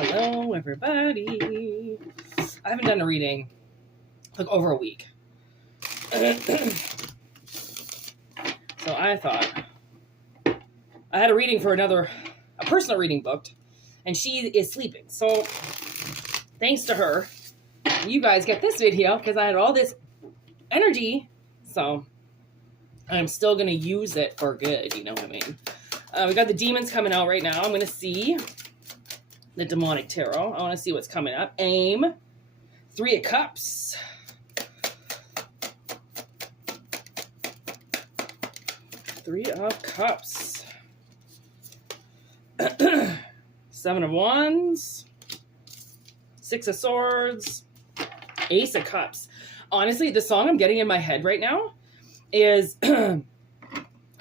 Hello, everybody. I haven't done a reading like over a week. So I thought I had a reading for a personal reading booked, and she is sleeping. So thanks to her, you guys get this video because I had all this energy. So I'm still going to use it for good. You know what I mean? We got the demons coming out right now. I'm going to see the demonic tarot. I want to see what's coming up. Aim. 3 of Cups. 3 of Cups. 7 of Wands. 6 of Swords. Ace of Cups. Honestly, the song I'm getting in my head right now is a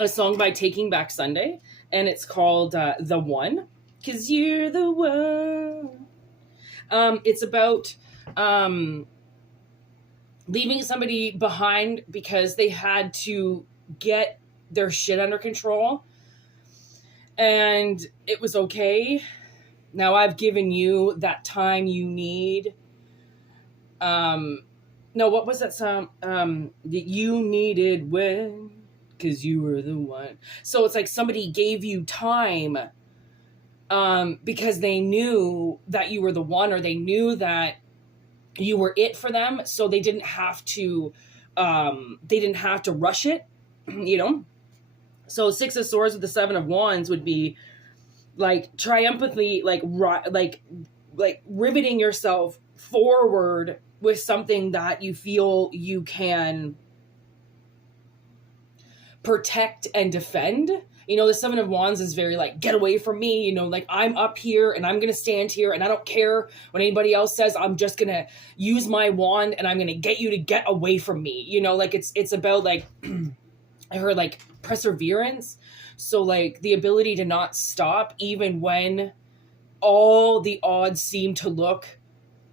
song by Taking Back Sunday, and it's called The One. 'Cause you're the one. It's about leaving somebody behind because they had to get their shit under control. And it was okay. Now I've given you that time you need. No, what was that song? That you needed when, 'cause you were the one. So it's like somebody gave you time because they knew that you were the one, or they knew that you were it for them. So they didn't have to rush it, you know? So 6 of Swords with the 7 of Wands would be like triumphantly, like riveting yourself forward with something that you feel you can protect and defend. You know, the 7 of Wands is very like, get away from me, you know, like I'm up here and I'm going to stand here and I don't care what anybody else says. I'm just going to use my wand and I'm going to get you to get away from me. You know, like it's about like, I heard like perseverance. So like the ability to not stop even when all the odds seem to look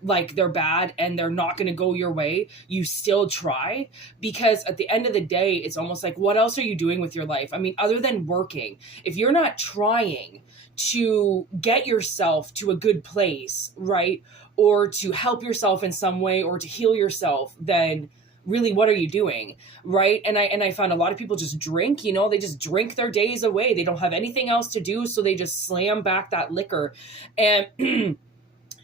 like they're bad and they're not going to go your way. You still try, because at the end of the day, it's almost like, what else are you doing with your life? I mean, other than working, if you're not trying to get yourself to a good place, right? Or to help yourself in some way, or to heal yourself, then really, what are you doing? Right. And I found a lot of people just drink, you know, they just drink their days away. They don't have anything else to do. So they just slam back that liquor. And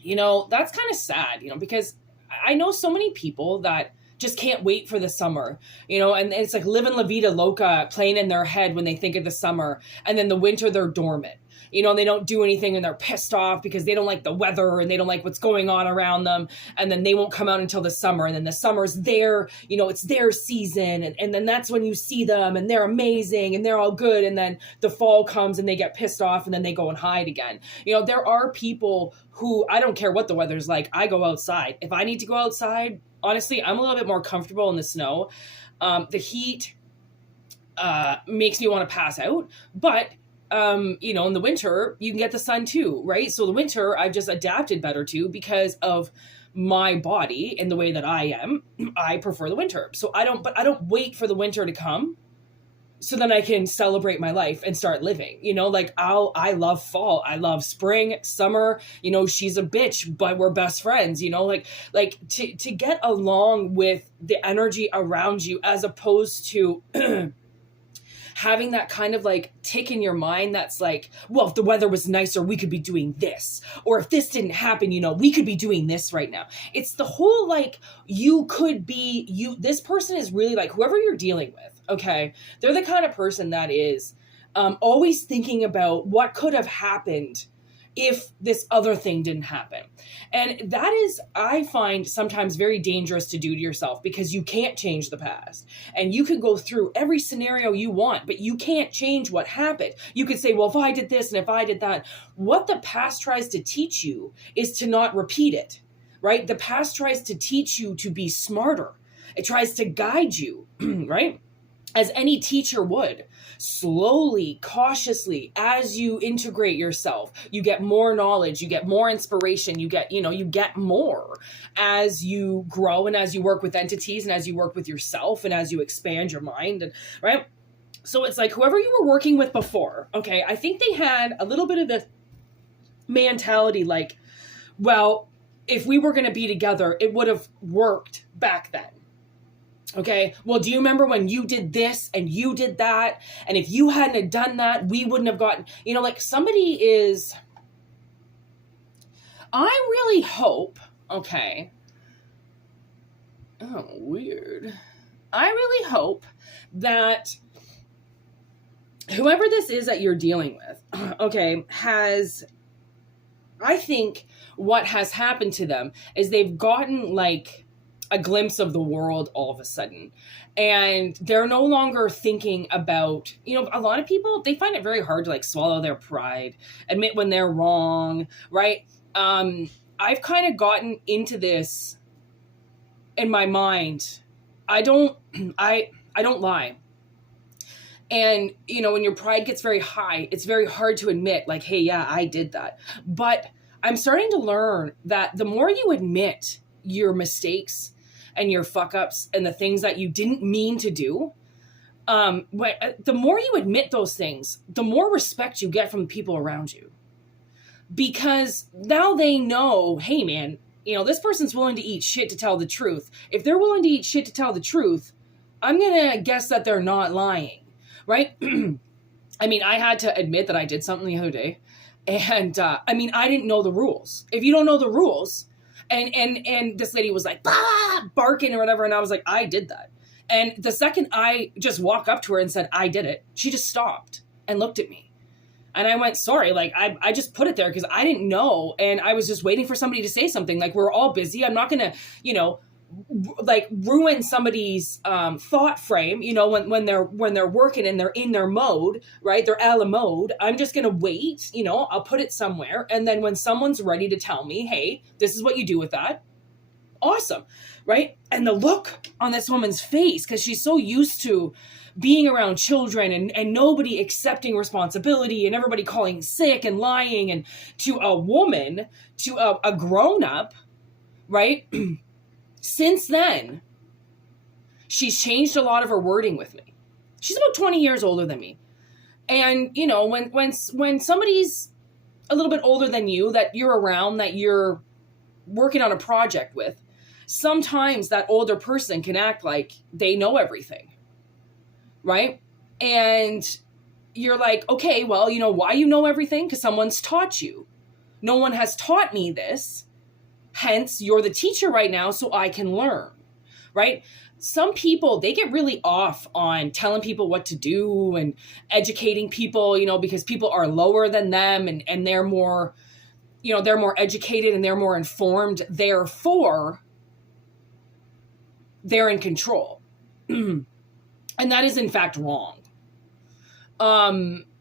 you know, that's kind of sad, you know, because I know so many people that just can't wait for the summer, you know, and it's like living La Vida Loca playing in their head when they think of the summer, and then the winter they're dormant, you know, and they don't do anything and they're pissed off because they don't like the weather and they don't like what's going on around them. And then they won't come out until the summer, and then the summer's there, you know, it's their season. And then that's when you see them and they're amazing and they're all good. And then the fall comes and they get pissed off and then they go and hide again. You know, there are people who, I don't care what the weather's like, I go outside. If I need to go outside, honestly, I'm a little bit more comfortable in the snow. The heat makes me want to pass out, but you know, in the winter, you can get the sun too, right? So the winter, I've just adapted better to because of my body and the way that I am. I prefer the winter. So I don't wait for the winter to come so then I can celebrate my life and start living, you know, like I love fall. I love spring, summer, you know, she's a bitch, but we're best friends, you know, like to get along with the energy around you, as opposed to having that kind of like tick in your mind that's like, well, if the weather was nicer, we could be doing this. Or if this didn't happen, you know, we could be doing this right now. It's the whole like, this person is really like, whoever you're dealing with, okay, they're the kind of person that is always thinking about what could have happened if this other thing didn't happen. And that is, I find, sometimes very dangerous to do to yourself, because you can't change the past. And you can go through every scenario you want, but you can't change what happened. You could say, well, if I did this and if I did that. What the past tries to teach you is to not repeat it, right? The past tries to teach you to be smarter. It tries to guide you, right? As any teacher would. Slowly, cautiously, as you integrate yourself, you get more knowledge, you get more inspiration, you get more as you grow, and as you work with entities, and as you work with yourself, and as you expand your mind, and right? So it's like whoever you were working with before, okay, I think they had a little bit of the mentality like, well, if we were going to be together, it would have worked back then. Okay. Well, do you remember when you did this and you did that? And if you hadn't done that, we wouldn't have gotten, like somebody is, I really hope, okay. Oh, weird. I really hope that whoever this is that you're dealing with, okay, I think what has happened to them is they've gotten like a glimpse of the world all of a sudden. And they're no longer thinking about, a lot of people, they find it very hard to like swallow their pride, admit when they're wrong, right? I've kind of gotten into this in my mind. I don't lie. And, when your pride gets very high, it's very hard to admit like, hey, yeah, I did that. But I'm starting to learn that the more you admit your mistakes and your fuck ups and the things that you didn't mean to do, the more you admit those things, the more respect you get from the people around you. Because now they know, hey man, this person's willing to eat shit to tell the truth. If they're willing to eat shit to tell the truth, I'm going to guess that they're not lying, right? I mean, I had to admit that I did something the other day. And I didn't know the rules. If you don't know the rules, and this lady was like, bah! Barking or whatever. And I was like, I did that. And the second I just walk up to her and said, I did it, she just stopped and looked at me. And I went, sorry, like I just put it there because I didn't know. And I was just waiting for somebody to say something. Like, we're all busy. I'm not going to, like ruin somebody's thought frame, when they're working and they're in their mode, right? They're a la mode. I'm just going to wait, I'll put it somewhere. And then when someone's ready to tell me, hey, this is what you do with that. Awesome. Right. And the look on this woman's face, because she's so used to being around children and nobody accepting responsibility and everybody calling sick and lying, and to a woman, to a grown-up, right? Since then, she's changed a lot of her wording with me. She's about 20 years older than me. And, when somebody's a little bit older than you, that you're around, that you're working on a project with, sometimes that older person can act like they know everything. Right? And you're like, okay, well, why you know everything? Because someone's taught you. No one has taught me this. Hence, you're the teacher right now, so I can learn. Right? Some people, they get really off on telling people what to do and educating people, because people are lower than them and they're more, they're more educated and they're more informed. Therefore, they're in control. And that is in fact wrong.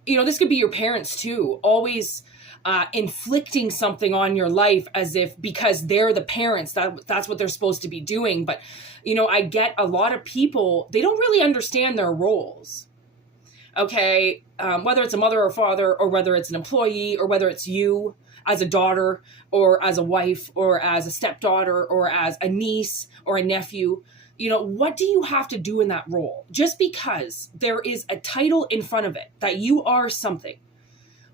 This could be your parents too, always inflicting something on your life as if because they're the parents, that's what they're supposed to be doing. But, I get a lot of people, they don't really understand their roles. Okay. Whether it's a mother or father, or whether it's an employee, or whether it's you as a daughter or as a wife or as a stepdaughter or as a niece or a nephew. What do you have to do in that role? Just because there is a title in front of it that you are something,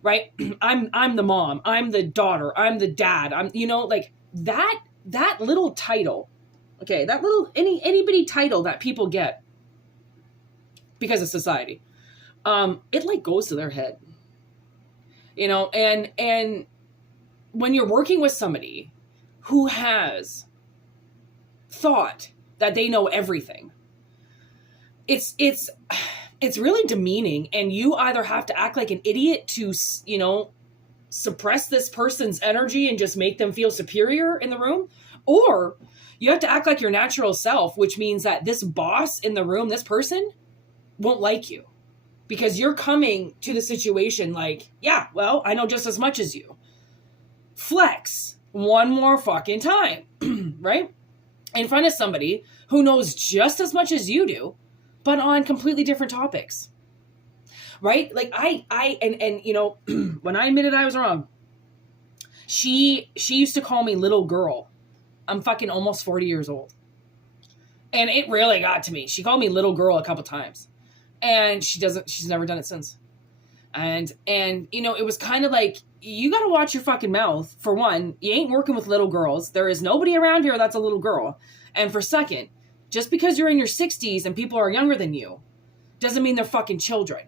right? I'm the mom, I'm the daughter, I'm the dad. I'm, like that little title. Okay. That little, anybody title that people get because of society. It like goes to their head, and when you're working with somebody who has thought that they know everything, it's really demeaning. And you either have to act like an idiot to, suppress this person's energy and just make them feel superior in the room, or you have to act like your natural self, which means that this boss in the room, this person won't like you because you're coming to the situation like, yeah, well, I know just as much as you. Flex one more fucking time, right? In front of somebody who knows just as much as you do, but on completely different topics, right? Like when I admitted I was wrong, she used to call me little girl. I'm fucking almost 40 years old. And it really got to me. She called me little girl a couple times, and she's never done it since. And you know, it was kind of like, you got to watch your fucking mouth. For one, you ain't working with little girls. There is nobody around here that's a little girl. And for second, just because you're in your 60s and people are younger than you doesn't mean they're fucking children.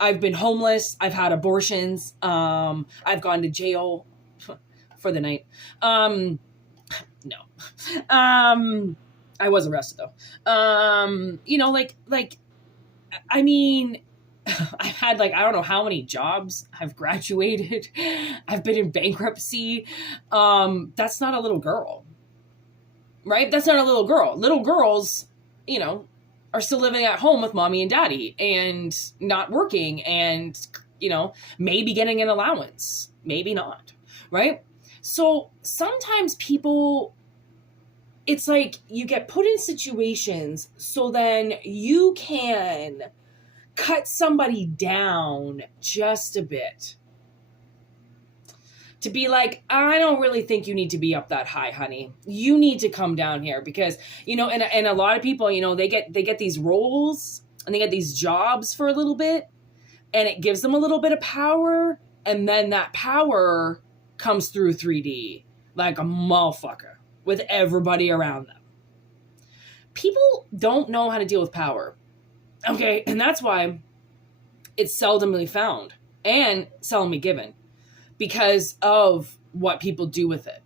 I've been homeless. I've had abortions. I've gone to jail for the night. No. I was arrested though. You know, like, I mean, I've had like, I don't know how many jobs. I've graduated. I've been in bankruptcy. That's not a little girl, right? That's not a little girl. Little girls, you know, are still living at home with mommy and daddy and not working and, you know, maybe getting an allowance, maybe not, right? So sometimes people, it's like you get put in situations so then you can cut somebody down just a bit. To be like, I don't really think you need to be up that high, honey. You need to come down here because, you know, and a lot of people, you know, they get these roles and they get these jobs for a little bit and it gives them a little bit of power. And then that power comes through 3D like a motherfucker with everybody around them. People don't know how to deal with power. Okay. And that's why it's seldomly found and seldomly given. Because of what people do with it.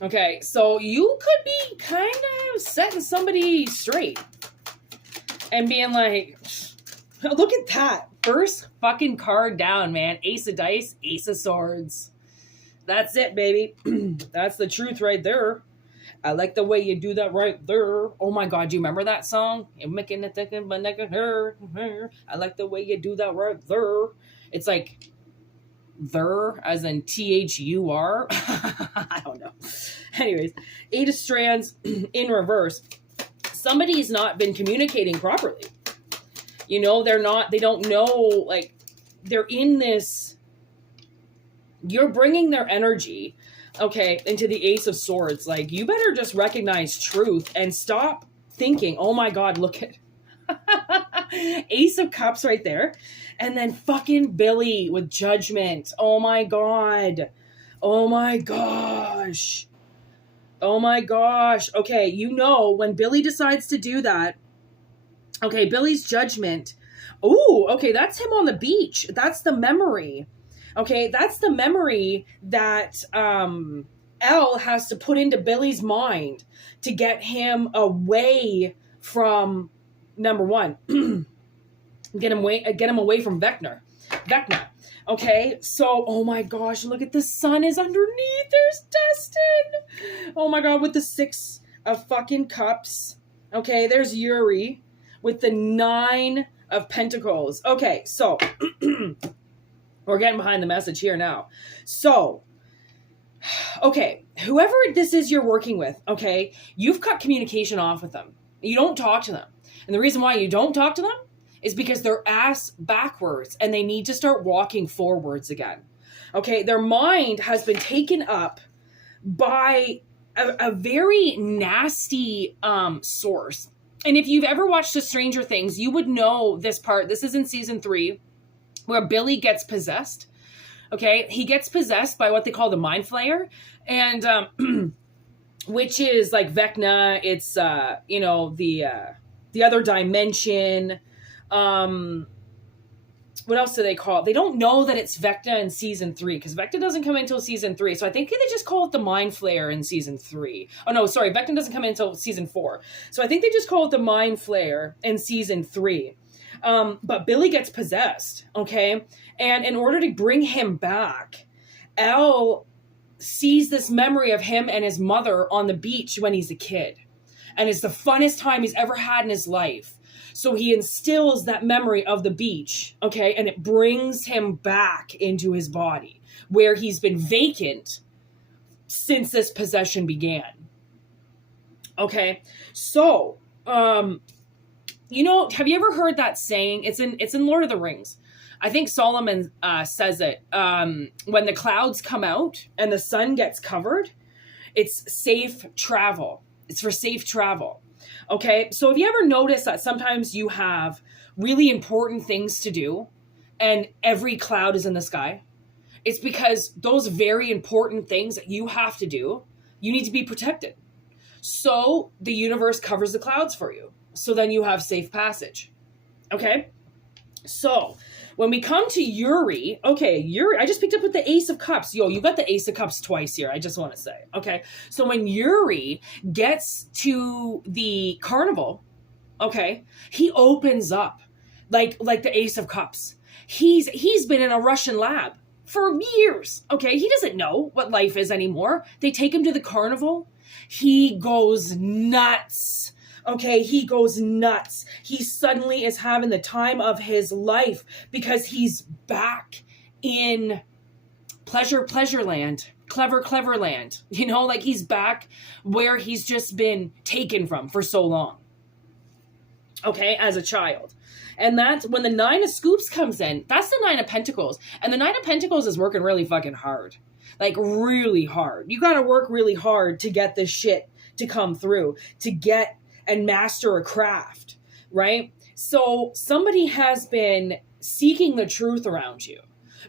Okay, so you could be kind of setting somebody straight. And being like, look at that. First fucking card down, man. Ace of dice, ace of swords. That's it, baby. That's the truth right there. I like the way you do that right there. Oh my God, do you remember that song? You're making it thinking, but I like the way you do that right there. It's like there as in THUR. I don't know. Anyways, 8 of strands in reverse. Somebody's not been communicating properly. You know, they don't know, like, they're in this, you're bringing their energy, okay, into the Ace of Swords. Like, you better just recognize truth and stop thinking, oh my God, look at Ace of Cups right there. And then fucking Billy with Judgment. Oh my God. Oh my gosh. Oh my gosh. Okay, you know, when Billy decides to do that, okay, Billy's Judgment. Ooh, okay, that's him on the beach. That's the memory. Okay, that's the memory that Elle has to put into Billy's mind to get him away from, number one, get him away from Vecna. Okay, so, oh my gosh, look at the sun is underneath. There's Destin. Oh my God, with the 6 of fucking cups. Okay, there's Yuri with the 9 of pentacles. Okay, so we're getting behind the message here now. So, okay, whoever this is you're working with, okay, you've cut communication off with them. You don't talk to them. And the reason why you don't talk to them is because they're ass backwards and they need to start walking forwards again. Okay, their mind has been taken up by a very nasty source. And if you've ever watched the Stranger Things, you would know this part. This is in season 3 where Billy gets possessed. Okay, he gets possessed by what they call the Mind Flayer. And which is like Vecna. It's, you know, the other dimension. What else do they call it? They don't know that it's Vecna in season 3 because Vecna doesn't come in until season 3. So I think they just call it the Mind Flayer in season 3. Oh no, sorry, Vecna doesn't come in until season 4. So I think they just call it the Mind Flayer in season 3. But Billy gets possessed, okay? And in order to bring him back, Elle sees this memory of him and his mother on the beach when he's a kid. And it's the funnest time he's ever had in his life. So he instills that memory of the beach, okay? And it brings him back into his body where he's been vacant since this possession began. Okay? So, you know, have you ever heard that saying? It's in Lord of the Rings. I think Solomon says it. When the clouds come out and the sun gets covered, it's safe travel. It's for safe travel. Okay, so have you ever noticed that sometimes you have really important things to do and every cloud is in the sky? It's because those very important things that you have to do, you need to be protected. So the universe covers the clouds for you. So then you have safe passage. Okay? So when we come to Uri, okay, Uri, I just picked up with the Ace of Cups. Yo, you got the Ace of Cups twice here. I just want to say. Okay? So when Uri gets to the carnival, okay, he opens up like the Ace of Cups. He's been in a Russian lab for years. Okay, he doesn't know what life is anymore. They take him to the carnival. He goes nuts. Okay, he goes nuts. He suddenly is having the time of his life because he's back in pleasure land. Clever land. You know, like he's back where he's just been taken from for so long. Okay, as a child. And that's when the Nine of Scoops comes in. That's the Nine of Pentacles. And the Nine of Pentacles is working really fucking hard. Like really hard. You got to work really hard to get this shit to come through, to get and master a craft, right? So somebody has been seeking the truth around you.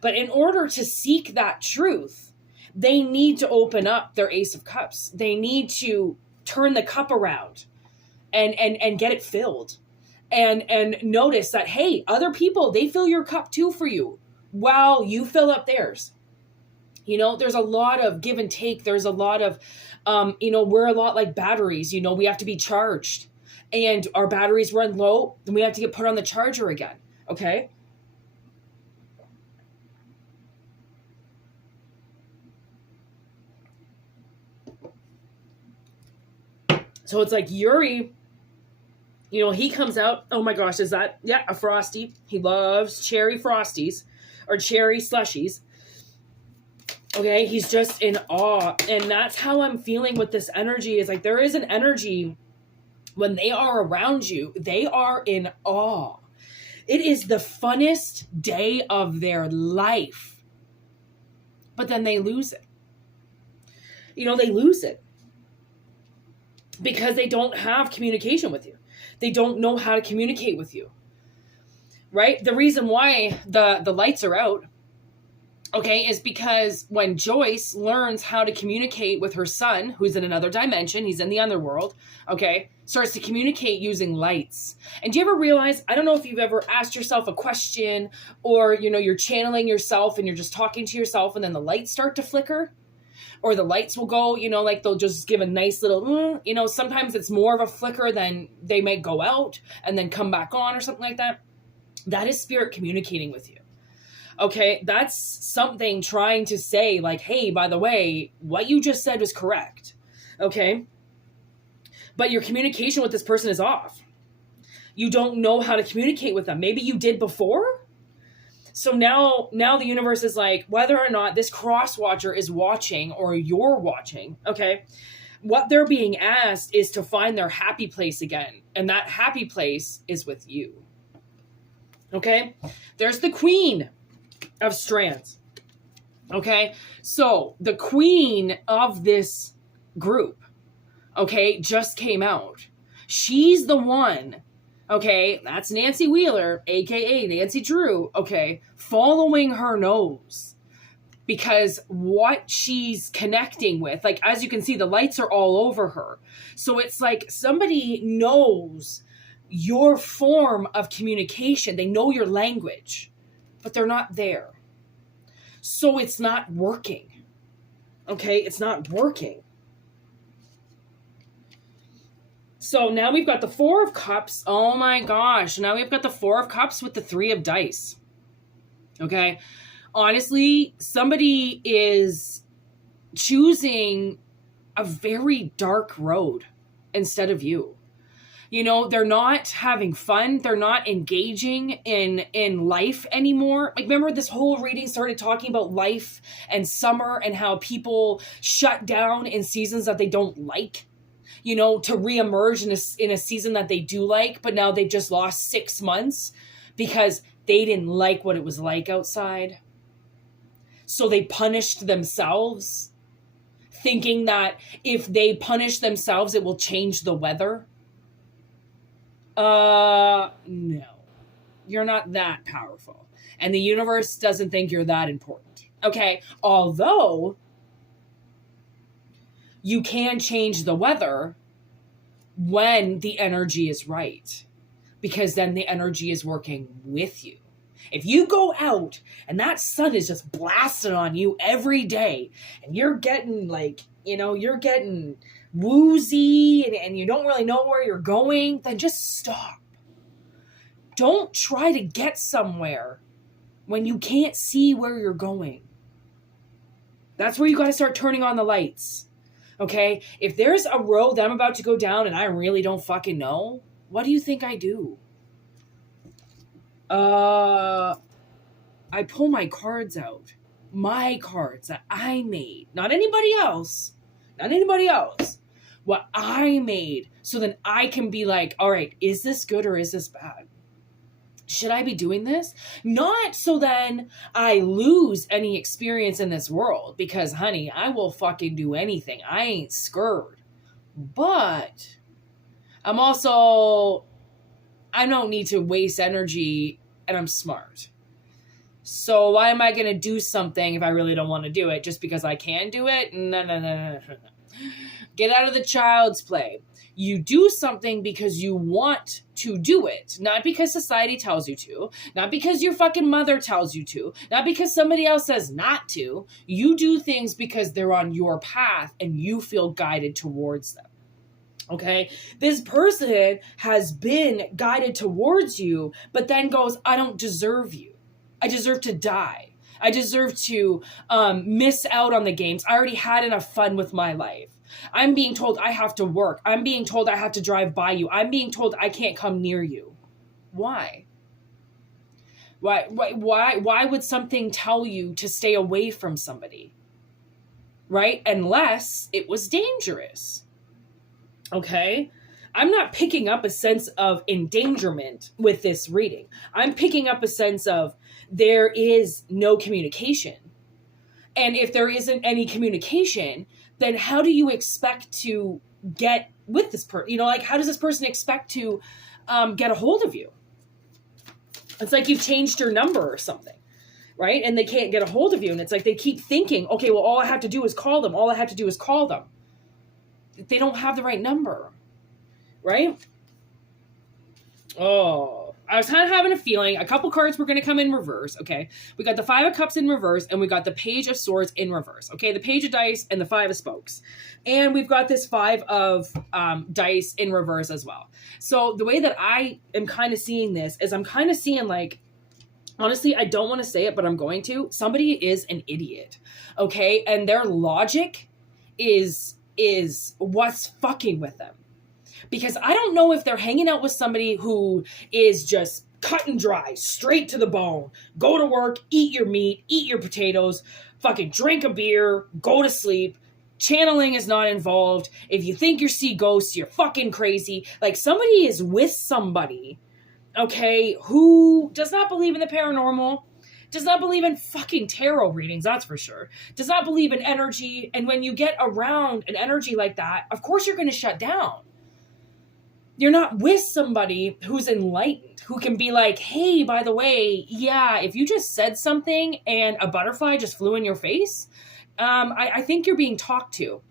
But in order to seek that truth, they need to open up their Ace of Cups. They need to turn the cup around and get it filled. And notice that, hey, other people, they fill your cup too for you while you fill up theirs. You know, there's a lot of give and take. There's a lot of, we're a lot like batteries. You know, we have to be charged. And our batteries run low, then we have to get put on the charger again. Okay? So it's like Uri, you know, he comes out. Oh my gosh, is that, yeah, a Frosty. He loves cherry Frosties or cherry slushies. Okay, he's just in awe. And that's how I'm feeling with this energy is like there is an energy when they are around you, they are in awe. It is the funnest day of their life. But then they lose it. You know, they lose it. Because they don't have communication with you. They don't know how to communicate with you. Right? The reason why the lights are out, okay, is because when Joyce learns how to communicate with her son, who's in another dimension, he's in the underworld, okay, starts to communicate using lights. And do you ever realize, I don't know if you've ever asked yourself a question or, you know, you're channeling yourself and you're just talking to yourself and then the lights start to flicker? Or the lights will go, you know, like they'll just give a nice little, you know, sometimes it's more of a flicker than they may go out and then come back on or something like that. That is spirit communicating with you. Okay, that's something trying to say like, hey, by the way, what you just said was correct. Okay, but your communication with this person is off. You don't know how to communicate with them. Maybe you did before. So now the universe is like, whether or not this cross watcher is watching or you're watching, okay, what they're being asked is to find their happy place again. And that happy place is with you. Okay, there's the Queen of Strands. Okay, so the queen of this group, okay, just came out. She's the one, okay, that's Nancy Wheeler, aka Nancy Drew, okay, following her nose. Because what she's connecting with, like, as you can see, the lights are all over her. So it's like somebody knows your form of communication. They know your language, but they're not there. So it's not working. Okay, it's not working. So now we've got the Four of Cups. Oh my gosh. Now we've got the Four of Cups with the Three of Dice. Okay. Honestly, somebody is choosing a very dark road instead of you. You know, they're not having fun. They're not engaging in life anymore. Like, remember this whole reading started talking about life and summer and how people shut down in seasons that they don't like, you know, to reemerge in a season that they do like, but now they've just lost 6 months because they didn't like what it was like outside. So they punished themselves, thinking that if they punish themselves, it will change the weather. No. You're not that powerful. And the universe doesn't think you're that important. Okay? Although you can change the weather when the energy is right, because then the energy is working with you. If you go out and that sun is just blasting on you every day and you're getting like, you're getting woozy and you don't really know where you're going, then just stop. Don't try to get somewhere when you can't see where you're going. That's where you got to start turning on the lights. Okay? If there's a road that I'm about to go down and I really don't fucking know, what do you think I do? I pull my cards out. My cards that I made. Not anybody else. What I made. So then I can be like, all right, is this good or is this bad? Should I be doing this? Not so then I lose any experience in this world. Because, honey, I will fucking do anything. I ain't scared. But I don't need to waste energy, and I'm smart. So why am I going to do something if I really don't want to do it just because I can do it? No. Get out of the child's play. You do something because you want to do it, not because society tells you to, not because your fucking mother tells you to, not because somebody else says not to. You do things because they're on your path and you feel guided towards them. Okay, this person has been guided towards you, but then goes, I don't deserve you. I deserve to die. I deserve to miss out on the games. I already had enough fun with my life. I'm being told I have to work. I'm being told I have to drive by you. I'm being told I can't come near you. Why? Why would something tell you to stay away from somebody? Right? Unless it was dangerous. Okay? I'm not picking up a sense of endangerment with this reading. I'm picking up a sense of there is no communication. And if there isn't any communication, then how do you expect to get with this person? How does this person expect to get a hold of you? It's like you've changed your number or something, right? And they can't get a hold of you. And it's like they keep thinking, okay, well, all I have to do is call them. All I have to do is call them. They don't have the right number, right? Oh, I was kind of having a feeling a couple cards were going to come in reverse, okay? We got the Five of Cups in reverse, and we got the Page of Swords in reverse, okay? The Page of Dice and the Five of Spokes. And we've got this Five of Dice in reverse as well. So the way that I am kind of seeing this is I'm kind of seeing like, honestly, I don't want to say it, but I'm going to. Somebody is an idiot, okay? And their logic is what's fucking with them. Because I don't know if they're hanging out with somebody who is just cut and dry, straight to the bone. Go to work, eat your meat, eat your potatoes, fucking drink a beer, go to sleep. Channeling is not involved. If you think you see ghosts, you're fucking crazy. Like somebody is with somebody, okay, who does not believe in the paranormal, does not believe in fucking tarot readings, that's for sure. Does not believe in energy. And when you get around an energy like that, of course you're going to shut down. You're not with somebody who's enlightened, who can be like, hey, by the way, yeah, if you just said something and a butterfly just flew in your face, I think you're being talked to.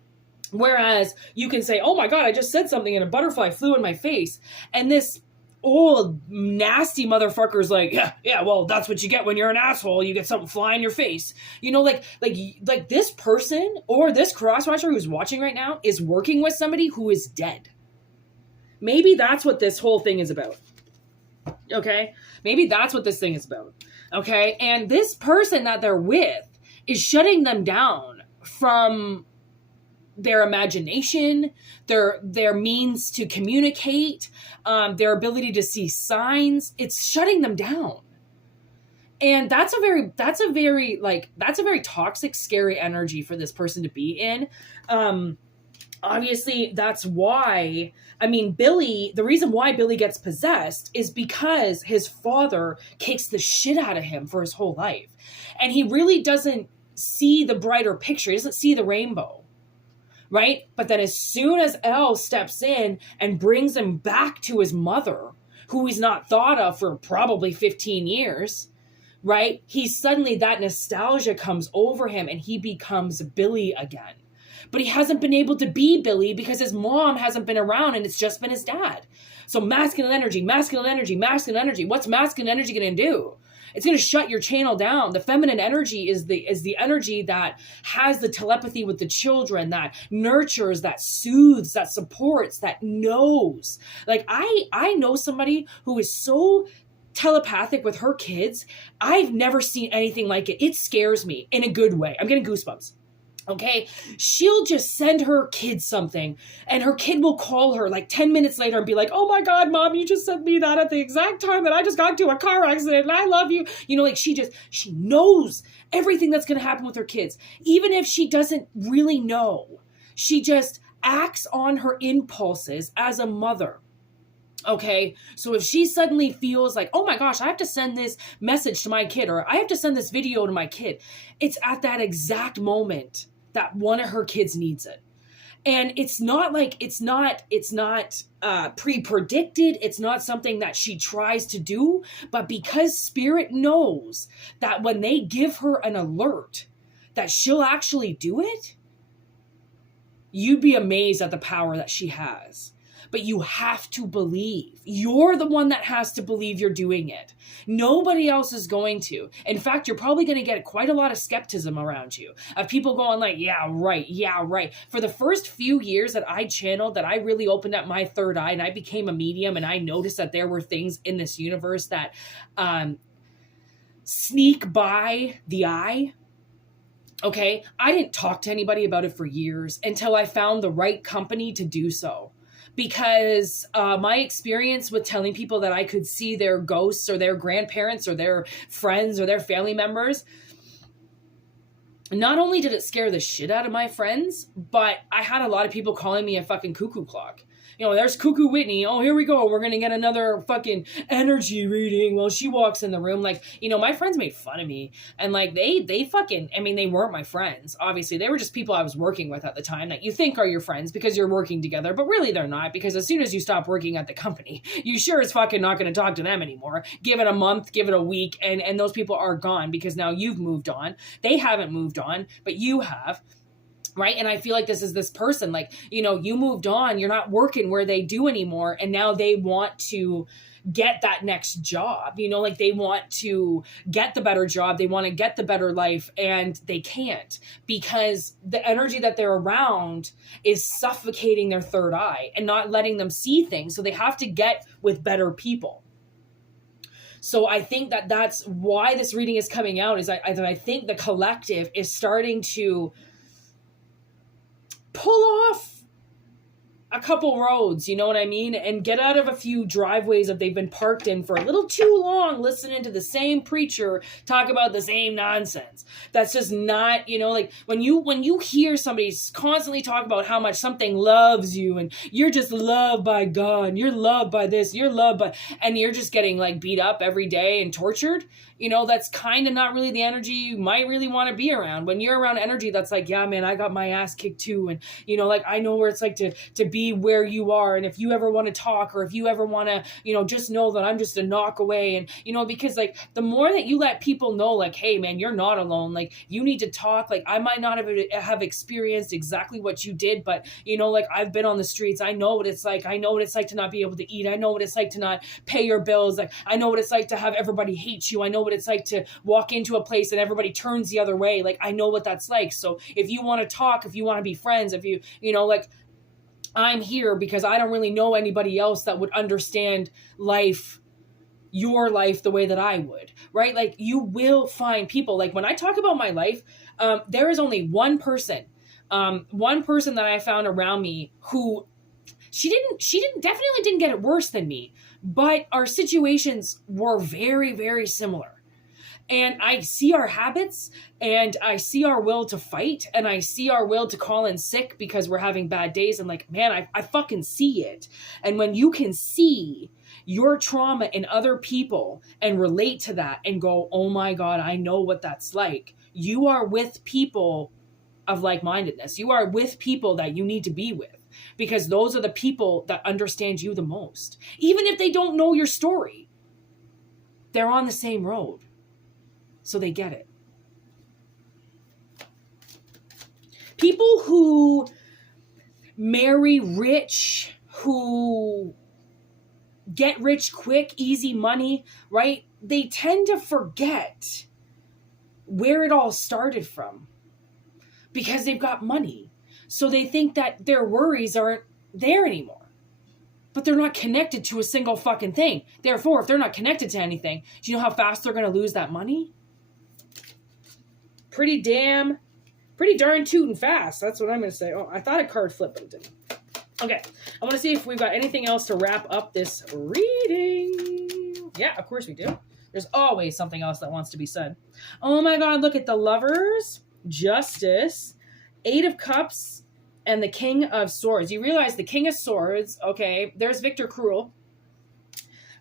Whereas you can say, oh my God, I just said something and a butterfly flew in my face. And this old nasty motherfucker's like, yeah, well, that's what you get when you're an asshole. You get something fly in your face. Like this person or this crosswatcher who's watching right now is working with somebody who is dead. Maybe that's what this whole thing is about. Okay? Maybe that's what this thing is about. Okay? And this person that they're with is shutting them down from their imagination, their means to communicate, their ability to see signs. It's shutting them down. And that's a very toxic, scary energy for this person to be in. Obviously, that's why, Billy, the reason why Billy gets possessed is because his father kicks the shit out of him for his whole life. And he really doesn't see the brighter picture. He doesn't see the rainbow. right? But then as soon as Elle steps in and brings him back to his mother, who he's not thought of for probably 15 years, right? That nostalgia comes over him and he becomes Billy again. But he hasn't been able to be Billy because his mom hasn't been around and it's just been his dad. So masculine energy, masculine energy, masculine energy. What's masculine energy going to do? It's going to shut your channel down. The feminine energy is the energy that has the telepathy with the children, that nurtures, that soothes, that supports, that knows. Like I know somebody who is so telepathic with her kids. I've never seen anything like it. It scares me in a good way. I'm getting goosebumps. Okay, she'll just send her kid something and her kid will call her like 10 minutes later and be like, oh my God, mom, you just sent me that at the exact time that I just got into a car accident and I love you. You know, like she knows everything that's going to happen with her kids. Even if she doesn't really know, she just acts on her impulses as a mother. Okay, so if she suddenly feels like, oh my gosh, I have to send this message to my kid or I have to send this video to my kid, it's at that exact moment that one of her kids needs it. And it's not pre-predicted. It's not something that she tries to do, but because spirit knows that when they give her an alert that she'll actually do it, you'd be amazed at the power that she has. But you have to believe. You're the one that has to believe you're doing it. Nobody else is going to. In fact, you're probably going to get quite a lot of skepticism around you of people going like, yeah, right. For the first few years that I channeled, that I really opened up my third eye and I became a medium and I noticed that there were things in this universe that sneak by the eye. Okay, I didn't talk to anybody about it for years until I found the right company to do so. Because my experience with telling people that I could see their ghosts or their grandparents or their friends or their family members, not only did it scare the shit out of my friends, but I had a lot of people calling me a fucking cuckoo clock. You know, there's Cuckoo Whitney. Oh, here we go. We're going to get another fucking energy reading while she walks in the room. Like, you know, my friends made fun of me. And like, they fucking, I mean, they weren't my friends. Obviously, they were just people I was working with at the time that you think are your friends because you're working together. But really, they're not. Because as soon as you stop working at the company, you sure as fucking not going to talk to them anymore. Give it a month, give it a week. And those people are gone because now you've moved on. They haven't moved on, but you have. Right. And I feel like this is this person, like, you know, you moved on, you're not working where they do anymore. And now they want to get that next job, you know, like they want to get the better job. They want to get the better life and they can't because the energy that they're around is suffocating their third eye and not letting them see things. So they have to get with better people. So I think that that's why this reading is coming out is I think the collective is starting to pull off a couple roads, you know what I mean? And get out of a few driveways that they've been parked in for a little too long, listening to the same preacher talk about the same nonsense. That's just not, you know, like when you hear somebody constantly talk about how much something loves you and you're just loved by God, and you're loved by this, you're loved by, and you're just getting like beat up every day and tortured, you know, that's kind of not really the energy you might really want to be around. When you're around energy that's like, yeah, man, I got my ass kicked too. And, you know, like I know where it's like to be where you are. And if you ever want to talk or if you ever want to, you know, just know that I'm just a knock away. And, you know, because like the more that you let people know, like, hey, man, you're not alone. Like you need to talk. Like I might not have experienced exactly what you did, but, you know, like I've been on the streets. I know what it's like. I know what it's like to not be able to eat. I know what it's like to not pay your bills. Like I know what it's like to have everybody hate you. I know what it's like to walk into a place and everybody turns the other way. Like I know what that's like. So if you want to talk, if you want to be friends, if you know, like I'm here because I don't really know anybody else that would understand life, your life, the way that I would, right? Like you will find people. Like when I talk about my life, there is only one person that I found around me who she definitely didn't get it worse than me, but our situations were very, very similar. And I see our habits and I see our will to fight and I see our will to call in sick because we're having bad days. And like, man, I fucking see it. And when you can see your trauma in other people and relate to that and go, oh my God, I know what that's like. You are with people of like-mindedness. You are with people that you need to be with, because those are the people that understand you the most. Even if they don't know your story, they're on the same road, so they get it. People who marry rich, who get rich quick, easy money, right? They tend to forget where it all started from, because they've got money. So they think that their worries aren't there anymore. But they're not connected to a single fucking thing. Therefore, if they're not connected to anything, do you know how fast they're going to lose that money? Pretty darn tootin' fast. That's what I'm going to say. Oh, I thought a card flipped, but it didn't. Okay, I want to see if we've got anything else to wrap up this reading. Yeah, of course we do. There's always something else that wants to be said. Oh my God, look at the Lovers, Justice, Eight of Cups, and the King of Swords. You realize the King of Swords, okay, there's Victor Creel.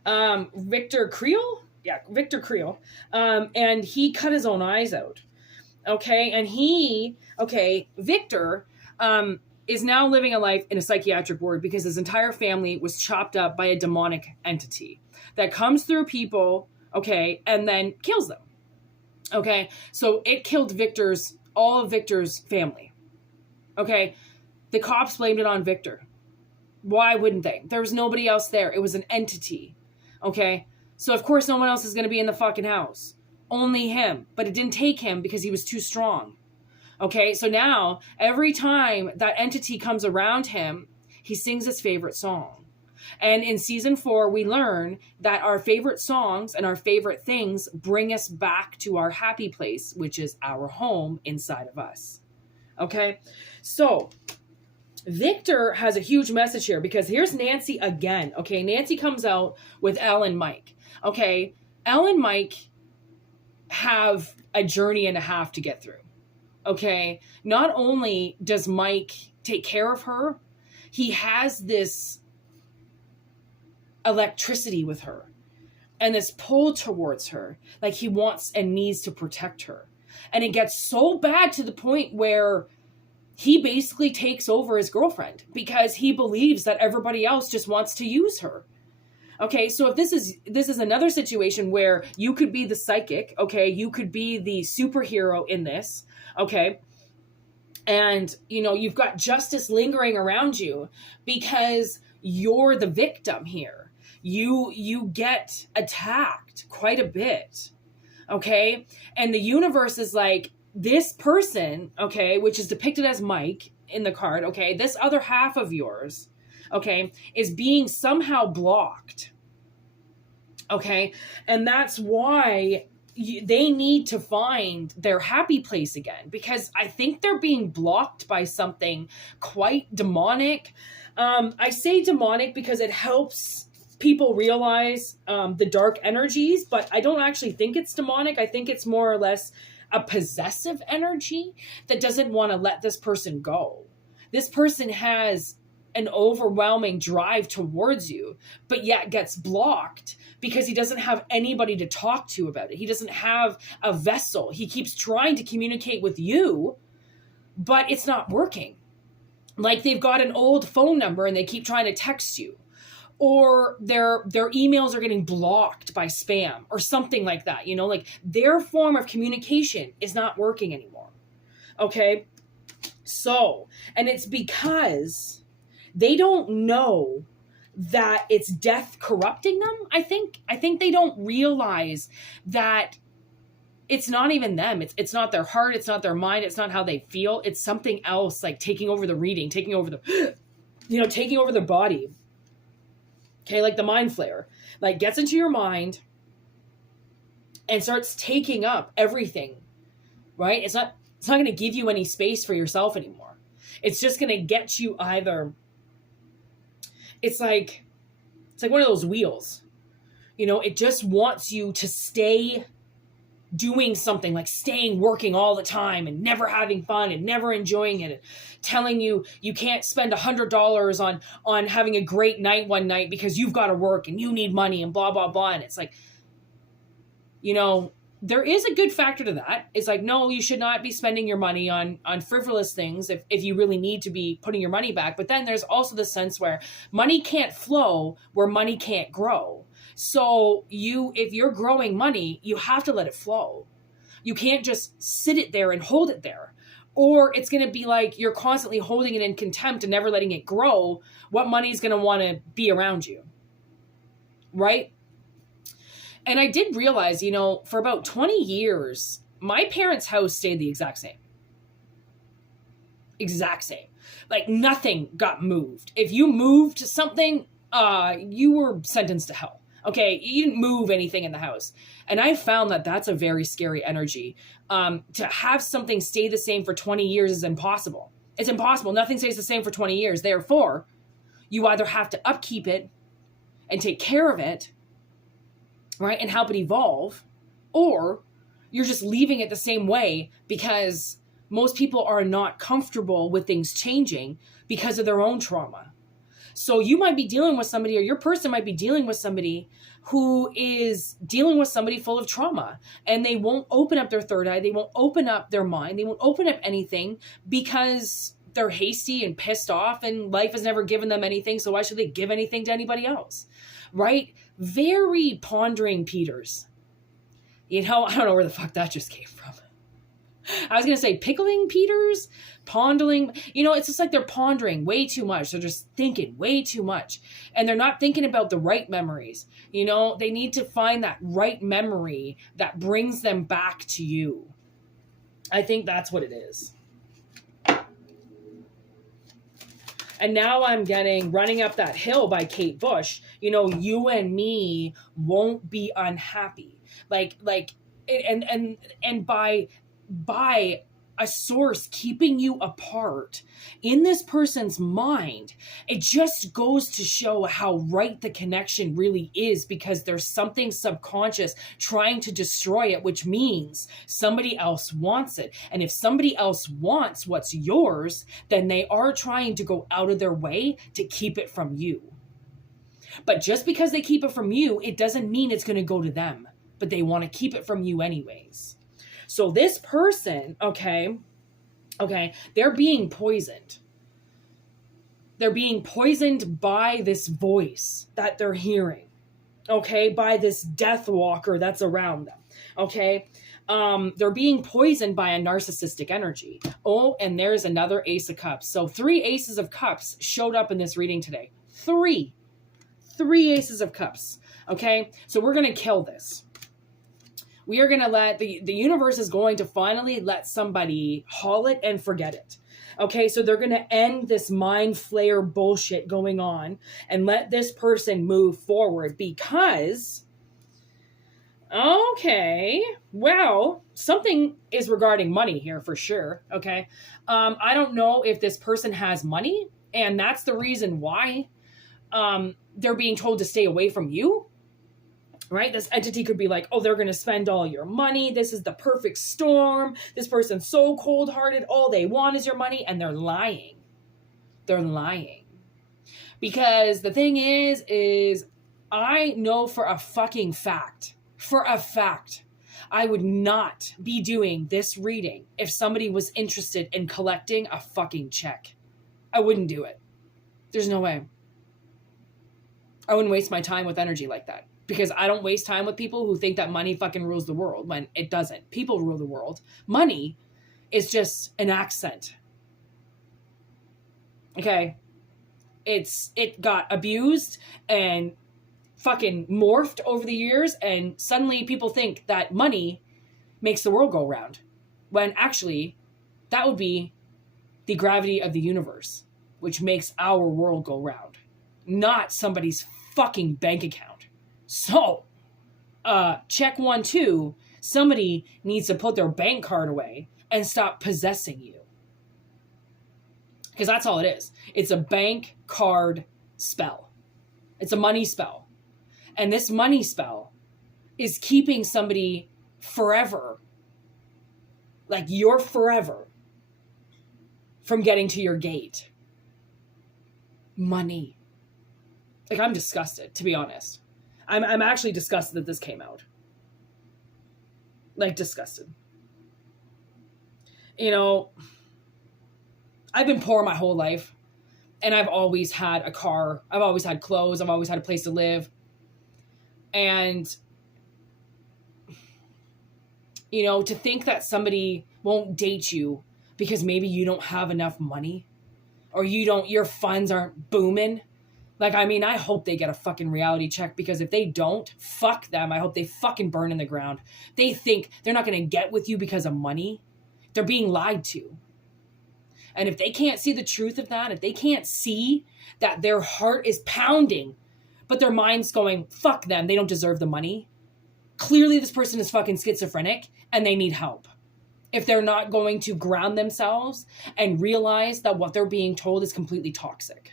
Victor Creel? Yeah, Victor Creel. And he cut his own eyes out. Okay, and Victor, is now living a life in a psychiatric ward because his entire family was chopped up by a demonic entity that comes through people, okay, and then kills them. Okay, so it killed all of Victor's family. Okay, the cops blamed it on Victor. Why wouldn't they? There was nobody else there. It was an entity. Okay, so of course no one else is going to be in the fucking house. Only him. But it didn't take him because he was too strong. Okay, so now every time that entity comes around him, he sings his favorite song. And in season 4, we learn that our favorite songs and our favorite things bring us back to our happy place, which is our home inside of us. Okay, so Victor has a huge message here, because here's Nancy again. Okay, Nancy comes out with Elle and Mike. Okay, Elle and Mike have a journey and a half to get through. Okay, not only does Mike take care of her, he has this electricity with her and this pull towards her, like he wants and needs to protect her. And it gets so bad to the point where he basically takes over his girlfriend because he believes that everybody else just wants to use her. Okay, so if this is another situation where you could be the psychic, okay, you could be the superhero in this, okay, and you've got justice lingering around you because you're the victim here. You get attacked quite a bit, okay, and the universe is like, this person, okay, which is depicted as Mike in the card, okay, this other half of yours, okay, is being somehow blocked. Okay, and that's why they need to find their happy place again, because I think they're being blocked by something quite demonic. I say demonic because it helps people realize the dark energies, but I don't actually think it's demonic. I think it's more or less a possessive energy that doesn't want to let this person go. This person has an overwhelming drive towards you, but yet gets blocked because he doesn't have anybody to talk to about it. He doesn't have a vessel. He keeps trying to communicate with you, but it's not working. Like they've got an old phone number and they keep trying to text you, or their emails are getting blocked by spam or something like that. Like their form of communication is not working anymore. Okay. So, and it's because they don't know that it's death corrupting them. I think they don't realize that it's not even them. It's not their heart. It's not their mind. It's not how they feel. It's something else, like taking over the reading, taking over the, taking over their body. Okay. Like the mind flare, like gets into your mind and starts taking up everything, right? It's not going to give you any space for yourself anymore. It's just going to get you either. It's like one of those wheels, it just wants you to stay doing something, like working all the time and never having fun and never enjoying it, and telling you can't spend $100 on having a great night one night because you've got to work and you need money and blah, blah, blah. And it's like, there is a good factor to that. It's like, no, you should not be spending your money on frivolous things if you really need to be putting your money back. But then there's also the sense where money can't flow where money can't grow. So if you're growing money, you have to let it flow. You can't just sit it there and hold it there. Or it's going to be like you're constantly holding it in contempt and never letting it grow. What money is going to want to be around you? Right? And I did realize, for about 20 years, my parents' house stayed the exact same. Exact same. Like nothing got moved. If you moved something, you were sentenced to hell. Okay, you didn't move anything in the house. And I found that that's a very scary energy. To have something stay the same for 20 years is impossible. It's impossible. Nothing stays the same for 20 years. Therefore, you either have to upkeep it and take care of it, right, and help it evolve, or you're just leaving it the same way because most people are not comfortable with things changing because of their own trauma. So you might be dealing with somebody, or your person might be dealing with somebody who is dealing with somebody full of trauma, and they won't open up their third eye. They won't open up their mind. They won't open up anything because they're hasty and pissed off, and life has never given them anything. So why should they give anything to anybody else? Right? Very pondering Peters. I don't know where the fuck that just came from. I was going to say pickling Peters, pondering. It's just like they're pondering way too much. They're just thinking way too much. And they're not thinking about the right memories. They need to find that right memory that brings them back to you. I think that's what it is. And now I'm getting Running Up That Hill by Kate Bush. You and me won't be unhappy. And by a source keeping you apart in this person's mind, it just goes to show how right the connection really is, because there's something subconscious trying to destroy it, which means somebody else wants it. And if somebody else wants what's yours, then they are trying to go out of their way to keep it from you. But just because they keep it from you, it doesn't mean it's going to go to them, but they want to keep it from you anyways. So this person, okay, they're being poisoned. They're being poisoned by this voice that they're hearing, okay, by this death walker that's around them, okay? They're being poisoned by a narcissistic energy. Oh, and there's another Ace of Cups. So 3 Aces of Cups showed up in this reading today. 3 Aces of Cups, okay? So we're going to kill this. We are going to let the universe is going to finally let somebody haul it and forget it. Okay, so they're going to end this mind flayer bullshit going on and let this person move forward because, okay, well, something is regarding money here for sure. Okay, I don't know if this person has money, and that's the reason why they're being told to stay away from you. Right? This entity could be like, oh, they're going to spend all your money. This is the perfect storm. This person's so cold-hearted. All they want is your money. And they're lying. They're lying. Because the thing is I know for a fucking fact, I would not be doing this reading if somebody was interested in collecting a fucking check. I wouldn't do it. There's no way. I wouldn't waste my time with energy like that. Because I don't waste time with people who think that money fucking rules the world when it doesn't. People rule the world. Money is just an accent. Okay? It got abused and fucking morphed over the years, and suddenly people think that money makes the world go round. When actually, that would be the gravity of the universe, which makes our world go round. Not somebody's fucking bank account. So, check 1, 2, somebody needs to put their bank card away and stop possessing you. Because that's all it is. It's a bank card spell. It's a money spell. And this money spell is keeping somebody forever, like you're forever, from getting to your gate. Money. Like, I'm disgusted, to be honest. I'm actually disgusted that this came out. Like, disgusted. You know, I've been poor my whole life, and I've always had a car. I've always had clothes. I've always had a place to live. And, you know, to think that somebody won't date you because maybe you don't have enough money, or your funds aren't booming. Like, I mean, I hope they get a fucking reality check, because if they don't, fuck them. I hope they fucking burn in the ground. They think they're not going to get with you because of money. They're being lied to. And if they can't see the truth of that, if they can't see that their heart is pounding, but their mind's going, fuck them, they don't deserve the money. Clearly this person is fucking schizophrenic and they need help. If they're not going to ground themselves and realize that what they're being told is completely toxic,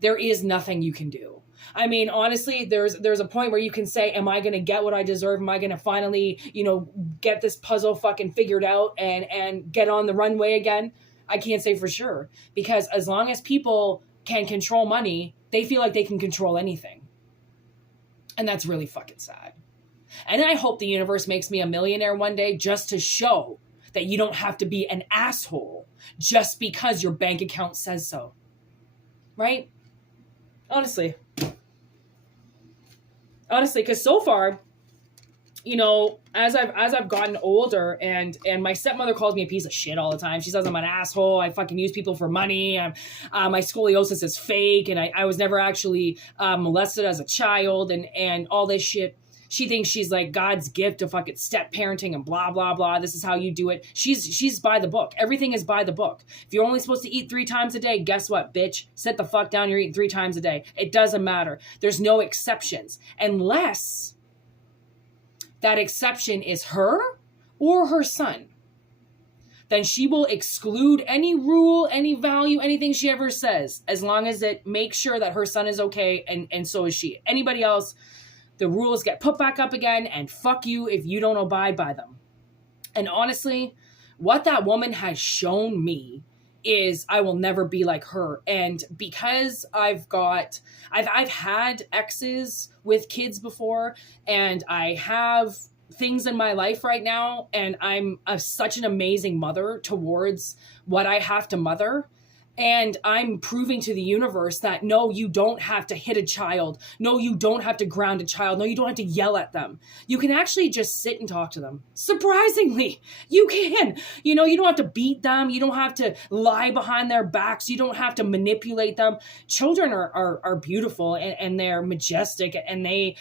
there is nothing you can do. I mean, honestly, there's a point where you can say, am I going to get what I deserve? Am I going to finally, you know, get this puzzle fucking figured out and get on the runway again? I can't say for sure, because as long as people can control money, they feel like they can control anything. And that's really fucking sad. And I hope the universe makes me a millionaire one day, just to show that you don't have to be an asshole just because your bank account says so. Right? Honestly, because so far, you know, as I've gotten older, and my stepmother calls me a piece of shit all the time. She says I'm an asshole. I fucking use people for money. My scoliosis is fake, and I was never actually molested as a child, and all this shit. She thinks she's like God's gift to fucking step parenting and blah, blah, blah. This is how you do it. She's by the book. Everything is by the book. If you're only supposed to eat 3 times a day, guess what, bitch? Sit the fuck down. You're eating 3 times a day. It doesn't matter. There's no exceptions. Unless that exception is her or her son. Then she will exclude any rule, any value, anything she ever says, as long as it makes sure that her son is okay, and so is she. Anybody else, the rules get put back up again, and fuck you if you don't abide by them. And honestly, what that woman has shown me is I will never be like her. And because I've had exes with kids before, and I have things in my life right now, and I'm such an amazing mother towards what I have to mother. And I'm proving to the universe that no, you don't have to hit a child. No, you don't have to ground a child. No, you don't have to yell at them. You can actually just sit and talk to them. Surprisingly, you can. You know, you don't have to beat them. You don't have to lie behind their backs. You don't have to manipulate them. Children are beautiful, and they're majestic, and they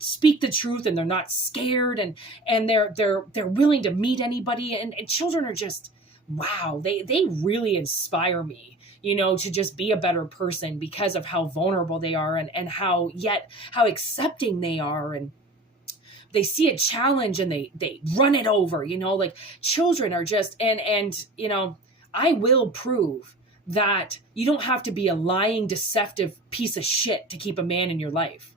speak the truth, and they're not scared, and they're willing to meet anybody. And children are just, wow, they really inspire me, you know, to just be a better person because of how vulnerable they are, and how accepting they are. And they see a challenge and they run it over, you know, like children are just, and, you know, I will prove that you don't have to be a lying, deceptive piece of shit to keep a man in your life.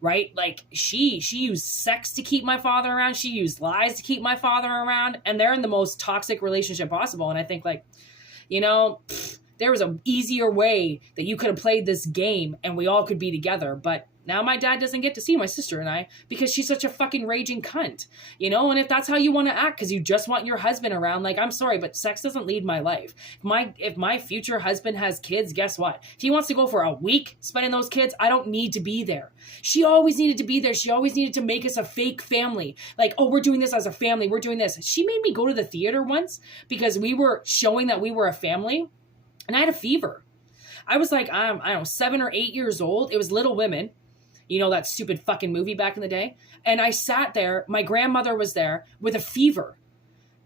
Right? Like she used sex to keep my father around. She used lies to keep my father around, and they're in the most toxic relationship possible. And I think, like, you know, there was an easier way that you could have played this game and we all could be together. But now my dad doesn't get to see my sister and I because she's such a fucking raging cunt, you know? And if that's how you want to act, because you just want your husband around, like, I'm sorry, but sex doesn't lead my life. If my future husband has kids, guess what? If he wants to go for a week spending those kids, I don't need to be there. She always needed to be there. She always needed to make us a fake family. Like, oh, we're doing this as a family. We're doing this. She made me go to the theater once because we were showing that we were a family, and I had a fever. I was like, I don't know, 7 or 8 years old. It was Little Women. You know, that stupid fucking movie back in the day. And I sat there, my grandmother was there with a fever.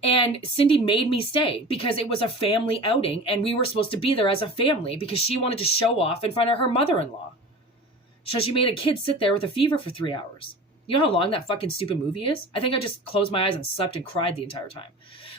And Cindy made me stay because it was a family outing, and we were supposed to be there as a family because she wanted to show off in front of her mother-in-law. So she made a kid sit there with a fever for 3 hours. You know how long that fucking stupid movie is? I think I just closed my eyes and slept and cried the entire time.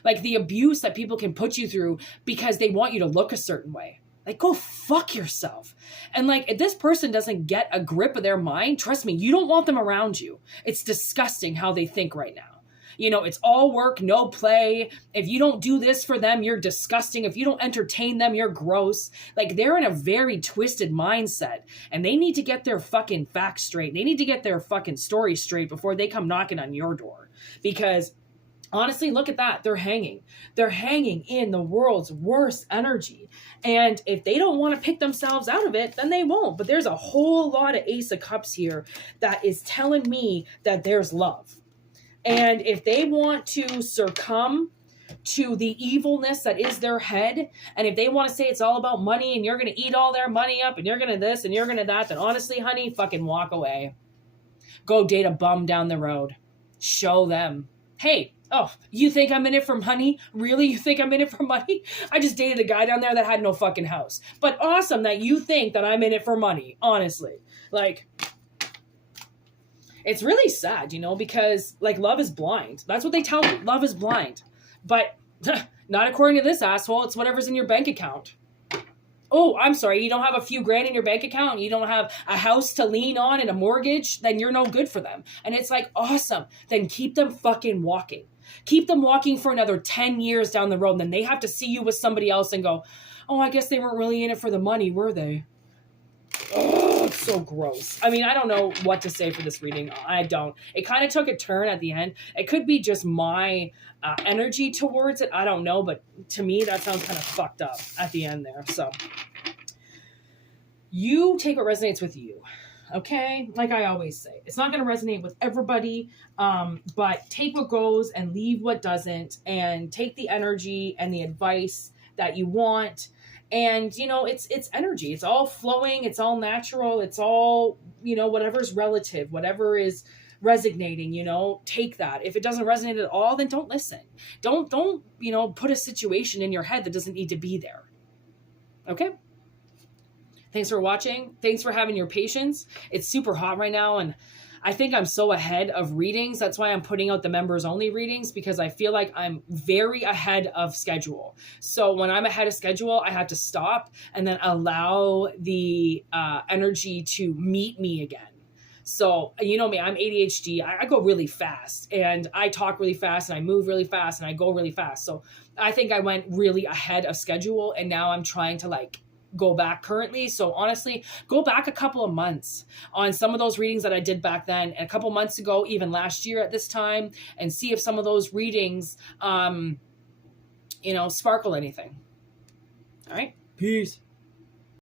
Like, the abuse that people can put you through because they want you to look a certain way. Like, go fuck yourself. And like, if this person doesn't get a grip of their mind, trust me, you don't want them around you. It's disgusting how they think right now. You know, it's all work, no play. If you don't do this for them, you're disgusting. If you don't entertain them, you're gross. Like, they're in a very twisted mindset, and they need to get their fucking facts straight. They need to get their fucking story straight before they come knocking on your door. Because honestly, look at that. They're hanging. They're hanging in the world's worst energy. And if they don't want to pick themselves out of it, then they won't. But there's a whole lot of Ace of Cups here that is telling me that there's love. And if they want to succumb to the evilness that is their head, and if they want to say it's all about money and you're going to eat all their money up and you're going to this and you're going to that, then honestly, honey, fucking walk away. Go date a bum down the road. Show them, hey, oh, you think I'm in it for money? Really? You think I'm in it for money? I just dated a guy down there that had no fucking house. But awesome that you think that I'm in it for money, honestly. Like, it's really sad, you know, because, like, love is blind. That's what they tell me. Love is blind. But not according to this asshole. It's whatever's in your bank account. Oh, I'm sorry. You don't have a few grand in your bank account. You don't have a house to lean on and a mortgage. Then you're no good for them. And it's like, awesome. Then keep them fucking walking. Keep them walking for another 10 years down the road. And then they have to see you with somebody else and go, oh, I guess they weren't really in it for the money, were they? Oh, it's so gross. I mean, I don't know what to say for this reading. I don't. It kind of took a turn at the end. It could be just my energy towards it. I don't know. But to me, that sounds kind of fucked up at the end there. So you take what resonates with you. Okay? Like I always say, it's not going to resonate with everybody, but take what goes and leave what doesn't, and take the energy and the advice that you want. And, you know, it's energy. It's all flowing. It's all natural. It's all, you know, whatever's relative, whatever is resonating, you know, take that. If it doesn't resonate at all, then don't listen. Don't, you know, put a situation in your head that doesn't need to be there. Okay? Thanks for watching. Thanks for having your patience. It's super hot right now, and I think I'm so ahead of readings. That's why I'm putting out the members only readings, because I feel like I'm very ahead of schedule. So when I'm ahead of schedule, I have to stop and then allow the energy to meet me again. So, you know me, I'm ADHD. I go really fast, and I talk really fast, and I move really fast, and I go really fast. So I think I went really ahead of schedule, and now I'm trying to like go back currently. So honestly, go back a couple of months on some of those readings that I did back then, and a couple months ago, even last year at this time, and see if some of those readings, you know, sparkle anything. All right. Peace.